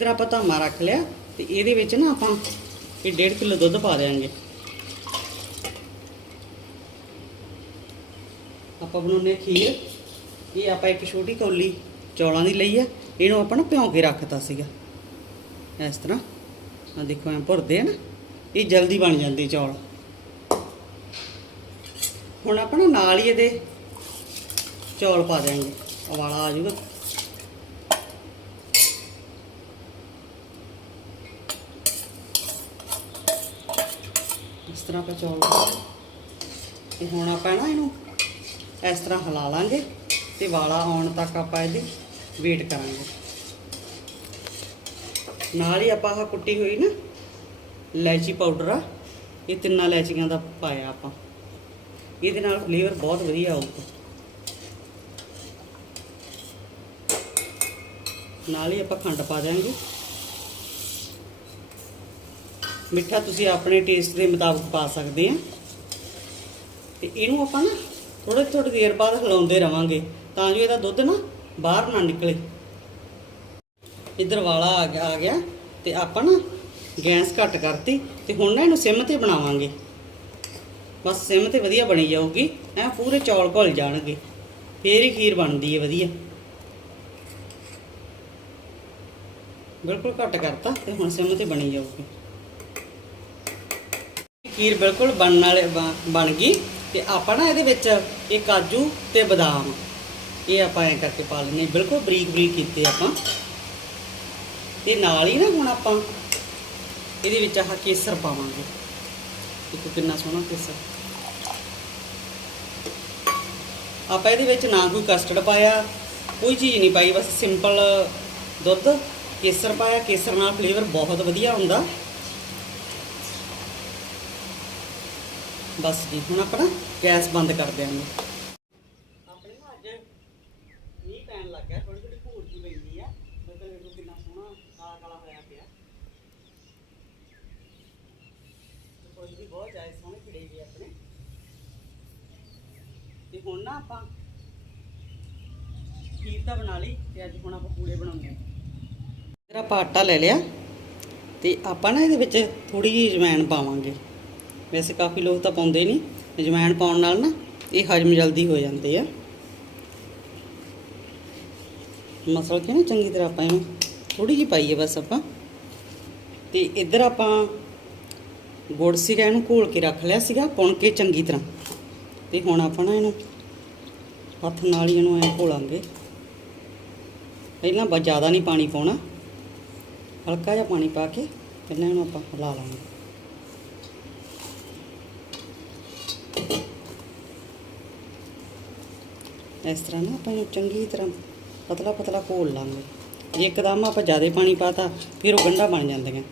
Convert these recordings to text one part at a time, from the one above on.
ਇਧਰ ਆਪਾਂ ਧਾਮਾ ਰੱਖ ਲਿਆ ਤੇ ਇਹਦੇ ਵਿੱਚ ਨਾ ਆਪਾਂ ਇਹ 1.5 ਕਿਲੋ ਦੁੱਧ ਪਾ ਦੇਾਂਗੇ ਆਪਾਂ ਬਣਾਉਨੇ ਖੀਰ। ਇਹ ਆਪਾਂ ਇੱਕ ਛੋਟੀ ਕੌਲੀ ਚੌਲਾਂ ਦੀ ਲਈ ਆ। ਇਹਨੂੰ ਆਪਾਂ ਨਾ ਭਿਉਂ ਕੇ ਰੱਖਤਾ ਸੀਗਾ। ਇਸ ਤਰ੍ਹਾਂ। ਆ ਦੇਖੋ, ਐ ਭੁਰਦੇ ਆ ਨਾ। ਇਹ ਜਲਦੀ ਬਣ ਜਾਂਦੇ ਚੌਲ। ਹੁਣ ਆਪਾਂ ਨਾ ਨਾਲ ਹੀ ਇਹਦੇ ਚੌਲ ਪਾ ਦਿਆਂਗੇ। ਉਬਾਲਾ ਆ ਜਾਊਗਾ। ਤਰ੍ਹਾਂ ਆਪਾਂ ਚੌਲ ਤੇ ਹੁਣ ਆਪਾਂ ਨਾ ਇਹਨੂੰ ਇਸ ਤਰ੍ਹਾਂ ਹਿਲਾ ਲਾਂਗੇ ਤੇ ਵਾਲਾ ਆਉਣ ਤੱਕ ਆਪਾਂ ਇਹਦੀ ਵੇਟ ਕਰਾਂਗੇ। ਨਾਲ ਹੀ ਆਪਾਂ ਆਹ ਕੁੱਟੀ ਹੋਈ ਨਾ ਇਲਾਇਚੀ ਪਾਊਡਰ ਆ, ਇਹ ਤਿੰਨਾਂ ਇਲਾਇਚੀਆਂ ਦਾ ਪਾਇਆ ਆਪਾਂ। ਇਹਦੇ ਨਾਲ ਫਲੇਵਰ ਬਹੁਤ ਵਧੀਆ ਆਊਗਾ। ਨਾਲ ਹੀ ਆਪਾਂ ਖੰਡ ਪਾ ਦਿਆਂਗੇ। ਮਿੱਠਾ ਤੁਸੀਂ ਆਪਣੇ ਟੇਸਟ ਦੇ ਮੁਤਾਬਕ ਪਾ ਸਕਦੇ ਆ। ਤੇ ਇਹਨੂੰ ਆਪਾਂ ਨਾ ਥੋੜੇ ਥੋੜੀ ਦੇਰ ਬਾਅਦ ਹਿਲਾਉਂਦੇ ਰਵਾਂਗੇ, ਤਾਂ ਜੋ ਇਹਦਾ ਦੁੱਧ ਨਾ ਬਾਹਰ ਨਾ ਨਿਕਲੇ। ਇਧਰ ਵਾਲਾ ਆ ਗਿਆ ਆ ਗਿਆ, ਤੇ ਆਪਾਂ ਨਾ ਗੈਸ ਘੱਟ ਕਰਤੀ, ਤੇ ਹੁਣ ਨਾ ਇਹਨੂੰ ਸਿਮ ਤੇ ਬਣਾਵਾਂਗੇ। ਬਸ ਸਿਮ ਤੇ ਵਧੀਆ ਬਣੀ ਜਾਊਗੀ, ਐ ਪੂਰੇ ਚੌਲ ਘੁਲ ਜਾਣਗੇ। ਫੇਰ ਹੀ ਖੀਰ ਬਣਦੀ ਹੈ ਵਧੀਆ। ਬਿਲਕੁਲ ਘੱਟ ਕਰਤਾ, ਤੇ ਹੁਣ ਸਿਮ ਤੇ ਬਣੀ ਜਾਊਗੀ। ਖੀਰ ਬਿਲਕੁਲ ਬਣਨ ਵਾਲੇ ਬ- ਬਣ ਗਈ ਤੇ ਆਪਾਂ ਨਾ ਇਹਦੇ ਵਿੱਚ ਇਹ ਕਾਜੂ ਤੇ ਬਦਾਮ ਇਹ ਆਪਾਂ ਐਂ ਕਰਕੇ ਪਾ ਲੈਣੇ ਬਿਲਕੁਲ ਬਰੀਕ ਬਰੀਕ ਕੀਤੇ ਆਪਾਂ। ਤੇ ਨਾਲ ਹੀ ਨਾ ਹੁਣ ਆਪਾਂ ਇਹਦੇ ਵਿੱਚ ਆਹ ਕੇਸਰ ਪਾਵਾਂਗੇ। ਦੇਖੋ ਕਿੰਨਾ ਸੋਹਣਾ ਕੇਸਰ। ਆਪਾਂ ਇਹਦੇ ਵਿੱਚ ਨਾ ਕੋਈ ਕਸਟਰਡ ਪਾਇਆ, ਕੋਈ ਚੀਜ਼ ਨਹੀਂ ਪਾਈ, ਬਸ ਸਿੰਪਲ ਦੁੱਧ, ਕੇਸਰ ਪਾਇਆ। ਕੇਸਰ ਨਾਲ ਫਲੇਵਰ ਬਹੁਤ ਵਧੀਆ ਹੁੰਦਾ। ਬਸ ਜੀ ਹੁਣ ਆਪਾਂ ਨਾ ਗੈਸ ਬੰਦ ਕਰ ਦਿਆਂਗੇ। ਆਪਣੇ ਨਾ ਅੱਜ ਮੀਂਹ ਪੈਣ ਲੱਗ ਗਿਆ ਥੋੜੀ ਥੋੜੀ ਭੂਰ ਜੀ ਪੈਂਦੀ ਆ। ਮਤਲਬ ਦੇਖੋ ਕਿੰਨਾ ਸੋਹਣਾ ਕਾਲਾ ਕਾਲਾ ਹੋਇਆ ਪਿਆ। ਤੇ ਕੁਝ ਵੀ ਬਹੁਤ ਜ਼ਿਆਦਾ ਸੋਹਣੇ ਖਿੜੇ ਵੀ ਆਪਣੇ। ਤੇ ਹੁਣ ਨਾ ਆਪਾਂ ਖੀਰ ਤਾਂ ਬਣਾ ਲਈ ਤੇ ਅੱਜ ਹੁਣ ਆਪਾਂ ਪੂੜੇ ਬਣਾਉਂਦੇ ਆ ਆਪਾਂ ਆਟਾ ਲੈ ਲਿਆ ਤੇ ਆਪਾਂ ਨਾ ਇਹਦੇ ਵਿੱਚ ਥੋੜੀ ਜਿਹੀ ਅਜਵਾਇਣ ਪਾਵਾਂਗੇ। ਵੈਸੇ ਕਾਫੀ ਲੋਕ ਤਾਂ ਪਾਉਂਦੇ ਨਹੀਂ, ਅਜਵਾਇਣ ਪਾਉਣ ਨਾਲ ਨਾ ਇਹ ਹਜਮ ਜਲਦੀ ਹੋ ਜਾਂਦੇ ਆ। ਮਸਲ ਕੇ ਨਾ ਚੰਗੀ ਤਰ੍ਹਾਂ ਆਪਾਂ ਇਹਨੂੰ ਥੋੜੀ ਜਿਹੀ ਪਾਈਏ ਬਸ ਆਪਾਂ। ਤੇ ਇੱਧਰ ਆਪਾਂ ਗੁੜ ਸੀਗਾ ਇਹਨੂੰ ਘੋਲ ਕੇ ਰੱਖ ਲਿਆ ਸੀਗਾ, ਪੁਣ ਕੇ ਚੰਗੀ ਤਰ੍ਹਾਂ। ਤੇ ਹੁਣ ਆਪਾਂ ਨਾ ਇਹਨੂੰ ਹੱਥ ਨਾਲ ਹੀ ਇਹਨੂੰ ਐ ਘੋਲਾਂਗੇ। ਪਹਿਲਾਂ ਬਸ ਜ਼ਿਆਦਾ ਨਹੀਂ ਪਾਣੀ ਪਾਉਣਾ, ਹਲਕਾ ਜਿਹਾ ਪਾਣੀ ਪਾ ਕੇ ਪਹਿਲਾਂ ਇਹਨੂੰ ਆਪਾਂ ਹਿਲਾ ਲਾਂਗੇ। ਇਸ ਤਰ੍ਹਾਂ ਨਾ ਆਪਾਂ ਇਹਨੂੰ ਚੰਗੀ ਤਰ੍ਹਾਂ ਪਤਲਾ ਪਤਲਾ ਘੋਲ ਲਾਂਗੇ। ਜੇ ਇੱਕਦਮ ਆਪਾਂ ਜ਼ਿਆਦਾ ਪਾਣੀ ਪਾਤਾ, ਫਿਰ ਉਹ ਗੰਢਾ ਬਣ ਜਾਂਦੀਆਂ।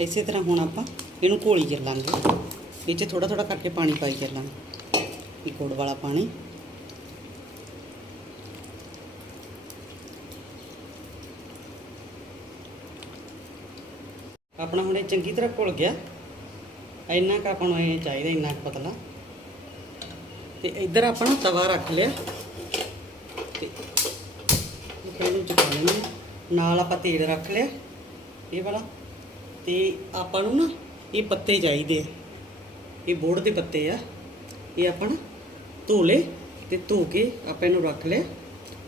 ਇਸੇ ਤਰ੍ਹਾਂ ਹੁਣ ਆਪਾਂ ਇਹਨੂੰ ਘੋਲੀ ਚੱਲਾਂਗੇ ਵਿੱਚ ਥੋੜਾ ਥੋੜਾ ਕਰਕੇ ਪਾਣੀ ਪਾਈ ਚੱਲਾਂਗੇ ਇਹ ਗੁੜ ਵਾਲਾ ਪਾਣੀ। ਆਪਣਾ ਹੁਣ ਇਹ ਚੰਗੀ ਤਰ੍ਹਾਂ ਘੁਲ ਗਿਆ। ਇੰਨਾ ਕੁ ਆਪਾਂ ਨੂੰ ਇਹ ਚਾਹੀਦਾ, ਇੰਨਾ ਕੁ ਪਤਲਾ। ਤੇ ਇੱਧਰ ਆਪਾਂ ਨਾ ਤਵਾ ਰੱਖ ਲਿਆ। ਤੇ ਇਹਨੂੰ ਚੁਕਾ ਲੈਣਾ ਨਾਲ ਆਪਾਂ ਤੇਲ ਰੱਖ ਲਿਆ। ਇਹ ਵਾਲਾ। ਤੇ ਆਪਾਂ ਨੂੰ ਨਾ ਇਹ ਪੱਤੇ ਚਾਹੀਦੇ ਆ। ਇਹ ਬੋੜ ਦੇ ਪੱਤੇ ਆ। ਇਹ ਆਪਾਂ ਧੋ ਲਏ ਤੇ ਧੋ ਕੇ ਆਪਾਂ ਇਹਨੂੰ ਰੱਖ ਲਿਆ।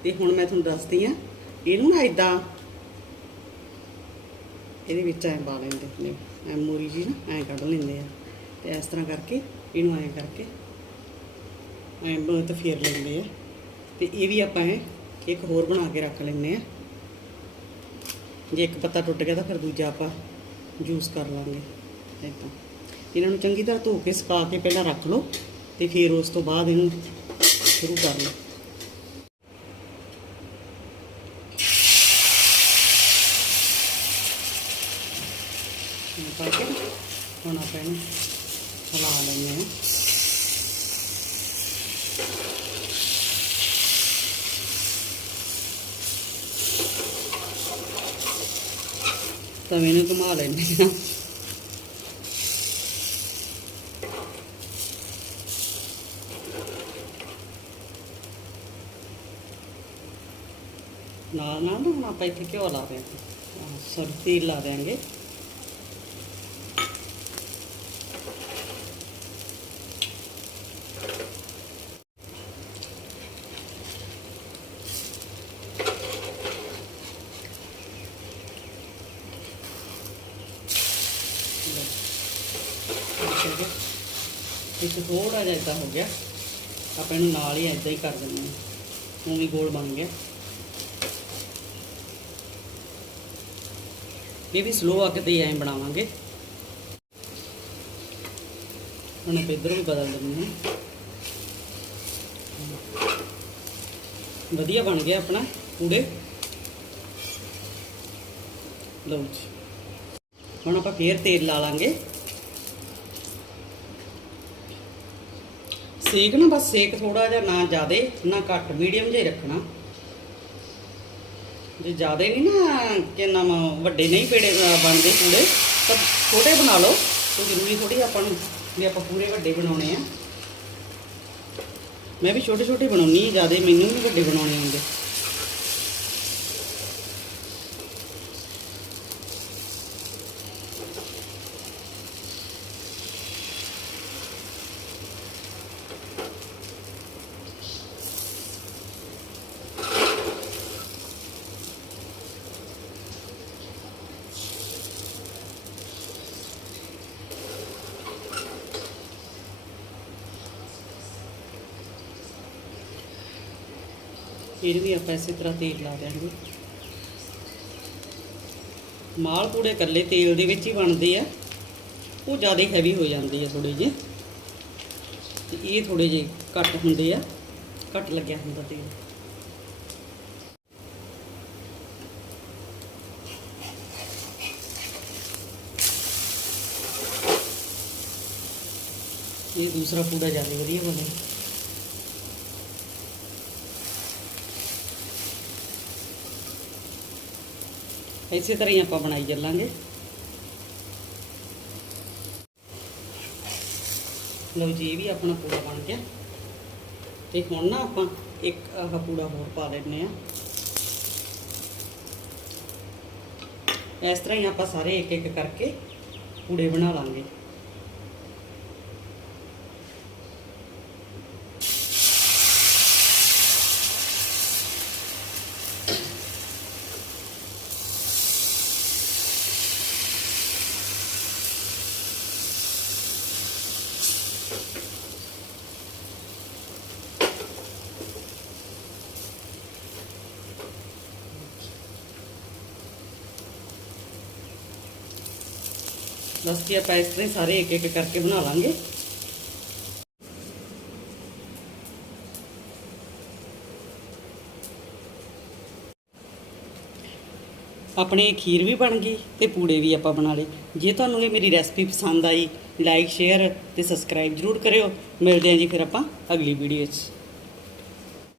ਤੇ ਹੁਣ ਮੈਂ ਤੁਹਾਨੂੰ ਦੱਸਦੀ ਆ ਇਹਨੂੰ ਨਾ ਇਦਾਂ ਇਹਦੇ ਵਿੱਚ ਐਂ ਪਾ ਲੈਂਦੇ ਨੇ ਐ ਮੂਰੀ ਜੀ ਨਾ, ਐਂ ਕੱਢ ਲੈਂਦੇ ਆ। ਤੇ ਇਸ ਤਰ੍ਹਾਂ ਕਰਕੇ ਇਹਨੂੰ ਐਂ ਕਰਕੇ ਐਂ ਬਹੁਤ ਫੇਰ ਲੈਂਦੇ ਆ। ਤੇ ਇਹ ਵੀ ਆਪਾਂ ਐ ਇੱਕ ਹੋਰ ਬਣਾ ਕੇ ਰੱਖ ਲੈਂਦੇ ਆ। ਜੇ ਇੱਕ ਪੱਤਾ ਟੁੱਟ ਗਿਆ ਤਾਂ ਫਿਰ ਦੂਜਾ ਆਪਾਂ ਜੂਸ ਕਰ ਲਾਂਗੇ। ਇਦਾਂ ਇਹਨਾਂ ਨੂੰ ਚੰਗੀ ਤਰ੍ਹਾਂ ਧੋ ਕੇ ਸੁਕਾ ਕੇ ਪਹਿਲਾਂ ਰੱਖ ਲਓ ਤੇ ਫਿਰ ਉਸ ਤੋਂ ਬਾਅਦ ਇਹਨੂੰ ਸ਼ੁਰੂ ਕਰ ਲਓ ਇਹ ਪਾ ਕੇ ਹੁਣ ਆਪਾਂ ਇਹਨੂੰ ਹਿਲਾ ਲੈਂਦੇ ਹਾਂ। ਤਵੇ ਨੂੰ ਘੁਮਾ ਲੈਂਦੇ ਹਾਂ। ਨਾਲ ਨਾਲ ਹੁਣ ਆਪਾਂ ਇੱਥੇ ਘਿਓ ਲਾ ਦਿਆਂਗੇ। ਸੌਰੀ ਲਾ ਦਿਆਂਗੇ। ਇੱਕ ਥੋੜਾ ਜਿਹਾ ਏਦਾਂ ਹੋ ਗਿਆ। ਆਪਾਂ ਇਹਨੂੰ ਨਾਲ ਹੀ ਏਦਾਂ ਹੀ ਕਰ ਦਿੰਦੇ ਹਾਂ। ਉਵੇਂ ਗੋਲ ਬਣ ਗਿਆ। ਇਹ ਵੀ ਸਲੋ ਅੱਗ ਤੇ ਐਂ ਬਣਾਵਾਂਗੇ। ਹੁਣ ਆਪਾਂ ਇੱਧਰ ਵੀ ਬਦਲ ਦਿੰਦੇ ਹਾਂ। ਵਧੀਆ ਬਣ ਗਿਆ ਆਪਣਾ ਪੂੜੇ ਲਓ ਜੀ। ਹੁਣ ਆਪਾਂ ਫੇਰ ਤੇਲ ਲਾ ਲਾਂਗੇ। ਸੇਕ ਨਾ, ਬਸ ਸੇਕ ਥੋੜਾ ਜਿਹਾ ਨਾ ਜ਼ਿਆਦੇ, ਨਾ ਘੱਟ, ਮੀਡੀਅਮ ਜਿਹਾ ਰੱਖਣਾ। ਜੇ ਜ਼ਿਆਦੇ ਨਹੀਂ ਨਾ, ਕਿ ਨਾਮ ਵੱਡੇ ਨਹੀਂ ਪੇੜੇ ਬਣਦੇ ਪੂੜੇ ਤਾਂ ਛੋਟੇ ਬਣਾ ਲਓ। ਕੋਈ ਜ਼ਰੂਰੀ ਥੋੜੀ ਆਪਾਂ ਨੂੰ, ਵੀ ਆਪਾਂ ਪੂਰੇ ਵੱਡੇ ਬਣਾਉਣੇ ਆ। ਮੈਂ ਵੀ ਛੋਟੇ ਛੋਟੇ ਬਣਾਉਣੀ ਜ਼ਿਆਦੇ, ਮੈਨੂੰ ਵੀ ਵੱਡੇ ਬਣਾਉਣੇ ਹੁੰਦੇ ਫਿਰ ਵੀ ਆਪਾਂ ਇਸੇ ਤਰ੍ਹਾਂ ਤੇਲ ਲਾ ਦਿਆਂਗੇ ਮਾਲ ਪੂੜੇ ਇਕੱਲੇ ਤੇਲ ਦੇ ਵਿੱਚ ਹੀ ਬਣਦੇ ਆ। ਉਹ ਜ਼ਿਆਦਾ ਹੈਵੀ ਹੋ ਜਾਂਦੇ ਆ ਥੋੜੇ ਜਿਹੇ। ਤੇ ਇਹ ਥੋੜੇ ਜਿਹੇ ਘੱਟ ਹੁੰਦੇ ਆ। ਘੱਟ ਲੱਗਿਆ ਹੁੰਦਾ ਤੇਲ। ਇਹ ਦੂਸਰਾ ਪੂੜਾ ਜ਼ਿਆਦਾ ਵਧੀਆ ਬਣਿਆ ਇਸੇ ਤਰ੍ਹਾਂ ਹੀ ਆਪਾਂ ਬਣਾਈ ਚੱਲਾਂਗੇ। ਲਓ ਜੀ ਵੀ ਆਪਣਾ ਪੂੜਾ ਬਣ ਗਿਆ। ਤੇ ਹੁਣ ਨਾ ਆਪਾਂ ਇੱਕ ਆਹ ਪੂੜਾ ਹੋਰ ਪਾ ਲੈਣੇ ਆ ਇਸ ਤਰ੍ਹਾਂ ਹੀ ਆਪਾਂ ਸਾਰੇ ਇੱਕ ਇੱਕ ਕਰਕੇ ਪੂੜੇ ਬਣਾ ਲਾਂਗੇ। ਬਸ ਜੀ, ਆਪਾਂ ਇਸ ਤਰ੍ਹਾਂ ਹੀ ਸਾਰੇ ਇੱਕ ਇੱਕ ਕਰਕੇ ਬਣਾ ਲਾਂਗੇ। ਆਪਣੇ ਖੀਰ ਵੀ ਬਣ ਗਈ ਤੇ ਪੂੜੇ ਵੀ ਆਪਾਂ ਬਣਾ ਲਏ। ਜੇ ਤੁਹਾਨੂੰ ਇਹ ਮੇਰੀ ਰੈਸਪੀ ਪਸੰਦ ਆਈ ਲਾਈਕ ਸ਼ੇਅਰ ਤੇ ਸਬਸਕ੍ਰਾਈਬ ਜਰੂਰ ਕਰਿਓ। ਮਿਲਦੇ ਹਾਂ ਜੀ ਫਿਰ ਆਪਾਂ ਅਗਲੀ ਵੀਡੀਓ 'ਚ।